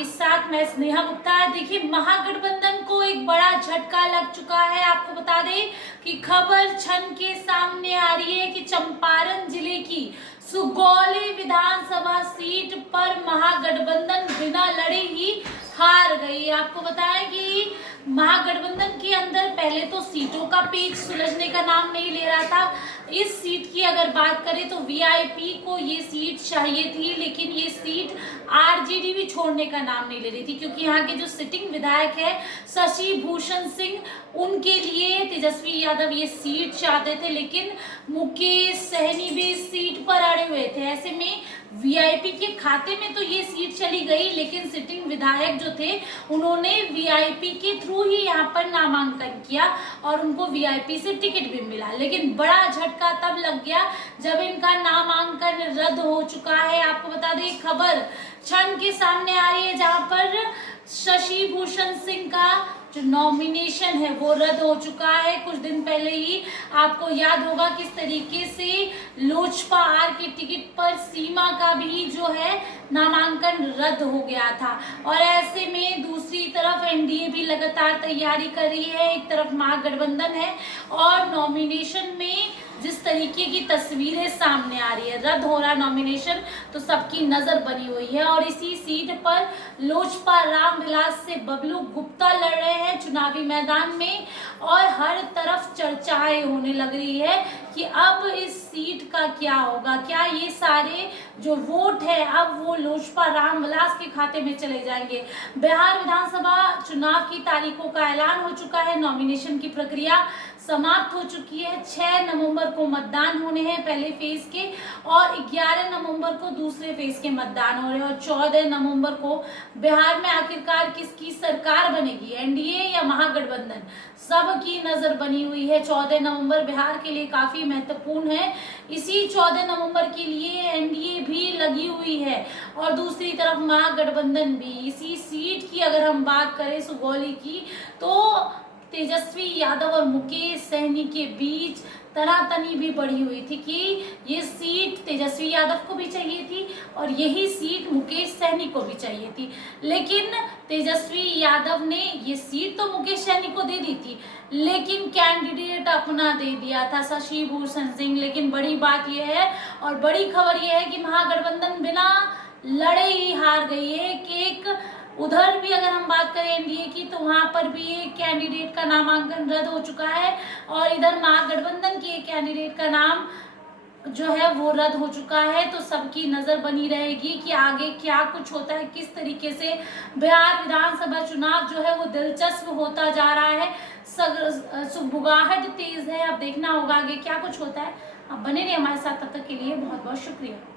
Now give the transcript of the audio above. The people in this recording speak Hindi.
आपके साथ मैं स्नेहा गुप्ता। देखिए, महागठबंधन को एक बड़ा झटका लग चुका है। आपको बता दें कि खबर छन के सामने आ रही है कि चंपारण जिले की सुगौली विधानसभा सीट पर महागठबंधन बिना लड़े ही हार गई। आपको बताएं कि महागठबंधन के अंदर पहले तो सीटों का पेच सुलझने का नाम नहीं ले रहा था। इस सीट की अगर बात करें तो वीआईपी को ये सीट चाहिए थी, लेकिन ये सीट आरजेडी भी छोड़ने का नाम नहीं ले रही थी, क्योंकि यहाँ के जो सिटिंग विधायक है शशि भूषण सिंह, उनके लिए तेजस्वी यादव ये सीट चाहते थे, लेकिन मुकेश सहनी भी इस सीट पर अड़े हुए थे। ऐसे में वीआईपी के खाते में तो ये सीट चली गई, लेकिन सिटिंग विधायक जो थे उन्होंने वीआईपी के थ्रू ही यहाँ पर नामांकन किया और उनको वीआईपी से टिकट भी मिला। लेकिन बड़ा झटका तब लग गया जब इनका नामांकन रद्द हो चुका है। आपको बता दें, खबर क्षण के सामने आ रही है जहां पर शशि भूषण सिंह का जो नॉमिनेशन है वो रद्द हो चुका है। कुछ दिन पहले ही आपको याद होगा किस तरीके से लोजपा आर के टिकट पर सीमा का भी जो है नामांकन रद्द हो गया था। और ऐसे में दूसरी तरफ एनडीए भी लगातार तैयारी कर रही है, एक तरफ महागठबंधन है और नॉमिनेशन में जिस तरीके की तस्वीरें सामने आ रही है, रद्द हो रहा नॉमिनेशन, तो सबकी नजर बनी हुई है। और इसी सीट पर लोजपा रामविलास से बबलू गुप्ता लड़ रहे हैं चुनावी मैदान में और हर तरफ चर्चाएं होने लग रही है कि अब इस सीट का क्या होगा। क्या ये सारे जो वोट है अब वो लोजपा रामविलास के खाते में चले जाएंगे। बिहार विधानसभा चुनाव की तारीखों का ऐलान हो चुका है, नॉमिनेशन की प्रक्रिया समाप्त हो चुकी है। 6 नवंबर को मतदान होने हैं पहले फेज के और 11 नवंबर को दूसरे फेज के मतदान हो रहे हैं और 14 नवंबर को बिहार में आखिरकार किसकी सरकार बनेगी, एनडीए या महागठबंधन, सबकी नजर बनी हुई है। 14 नवंबर बिहार के लिए काफी महत्वपूर्ण है। इसी 14 नवंबर के लिए एनडीए भी लगी हुई है और दूसरी तरफ महागठबंधन भी। इसी सीट की अगर हम बात करें सुगौली की, तो तेजस्वी यादव और मुकेश सहनी के बीच तनातनी भी बढ़ी हुई थी कि ये सीट तेजस्वी यादव को भी चाहिए थी और यही सीट मुकेश सहनी को भी चाहिए थी। लेकिन तेजस्वी यादव ने ये सीट तो मुकेश सहनी को दे दी थी, लेकिन कैंडिडेट अपना दे दिया था शशि भूषण सिंह। लेकिन बड़ी बात यह है और बड़ी खबर यह है कि महागठबंधन बिना लड़े ही हार गई है। एक उधर भी अगर हम बात करें एनडीए की, तो वहां पर भी एक कैंडिडेट का नामांकन रद्द हो चुका है और इधर महागठबंधन के एक कैंडिडेट का नाम जो है वो रद्द हो चुका है। तो सबकी नजर बनी रहेगी कि आगे क्या कुछ होता है, किस तरीके से बिहार विधानसभा चुनाव जो है वो दिलचस्प होता जा रहा है। सुगबुगाहट तेज है, अब देखना होगा आगे क्या कुछ होता है। अब बने रहिए हमारे साथ, तब तक के लिए बहुत बहुत शुक्रिया।